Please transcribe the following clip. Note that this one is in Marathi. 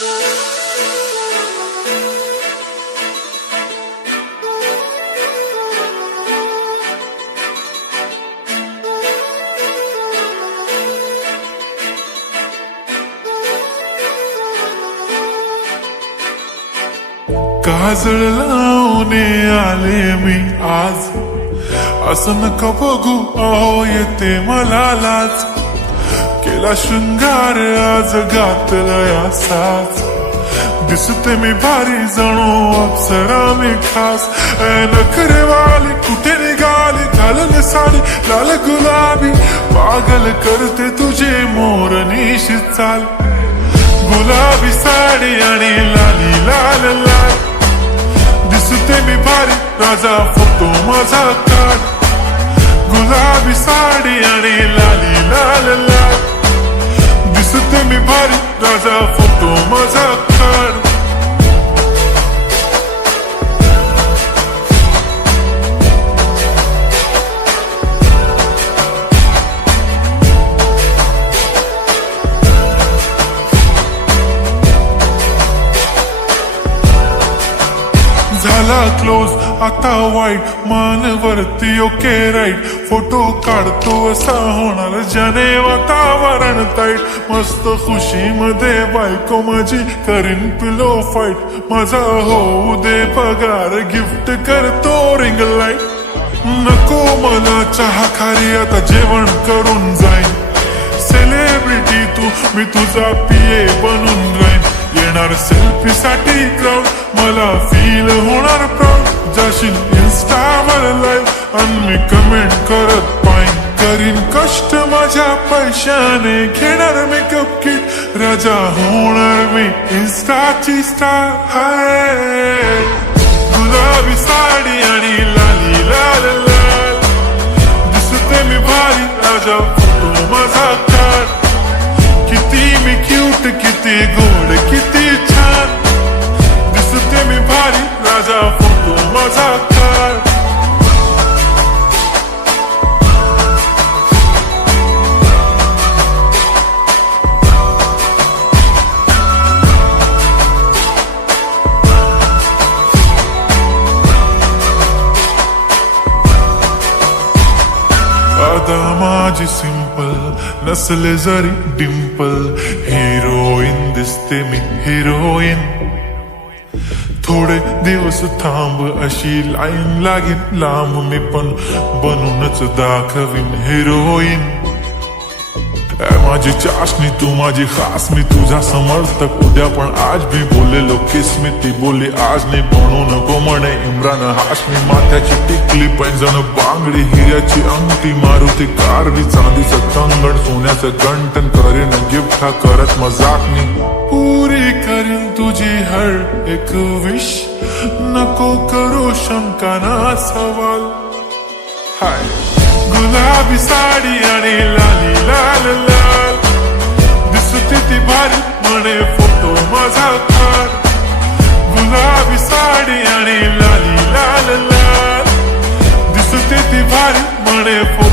काजळ लावून आले मी आज, असं नका बघू अहो येते मला लाज. केला शृंगार आज घातलाय असाच, दिसते मी भारी जणू अप्सरा मी खास. नखरेवाली कुठे निघाली घालून साडी लाल गुलाबी, पागल करते तुझे मोरनीश चाल. गुलाबी साडी आणि लाली लाल लाल, दिसते मी भारी राजा फोटो माझा काढ. गुलाबी साडी आणि लाली लाल लाल, दिसते मी भारी राजा फोटो माझा काढ. झाला क्लोज आता वाईट, मान वरती ओके राईट. फोटो काढतो असा होणार ज्याने वातावरण ताईट. मस्त खुशी मध्ये बायको माझी करीन पिलो फाईट. माझा होऊ दे पगार गिफ्ट करतो रिंग लाईट. नको मला चहा खारी आता जेवण करून जाईन. सेलिब्रिटी तू मी तुझा पिये बनून राहीन. येणार सेल्फी साठी क्राऊड मला फील होणार प्राऊड. जाशील इन्स्टावर लाईव्ह आणि मी कमेंट करत पाईन. करीन कष्ट माझ्या पैशाने घेणार मेकअप किट. राजा होणार मी इन्स्टाची स्टार. हाय गुलाबी साडी आणि लाली लाल लाल, दिसते मी भारी राजा फोटो माझा काढ. किती मी क्यूट किती गोड किती छान, दिसते मी भारी राजा फोटो माझा काढ. आता माझी सिंपल नसले जरी डिंपल, हिरोईन दिसते मी हिरोईन. थोडे दिवस थांब अशी लाईन लागेल लांब, मी पण बनूनच दाखवीन हिरोईन. माझी चाशनी तू माझी खास, मी तुझा समर्थक उद्या पण आज भी बोलेलो किस मी. ती बोलली आज नाही बनू नको म्हणे इम्रान हाशमी. माथ्याची टिकली पैंजण बांगडी हिऱ्याची अंगठी, मारुती कारवी चांदीचं कंगण सोन्याचं गंटन. करीन गिफ्ट हा करत मजाक मी. पुरी करीन तुझी हर एक विश, नको करू शंका ना सवाल. हाय गुलाबी साडी आणि लाली लाल लाल, दिसते ती भारी म्हणे फोटो माझा काढ. गुलाबी साडी आणि लाली लाल लाल, दिसते ती भारी म्हणे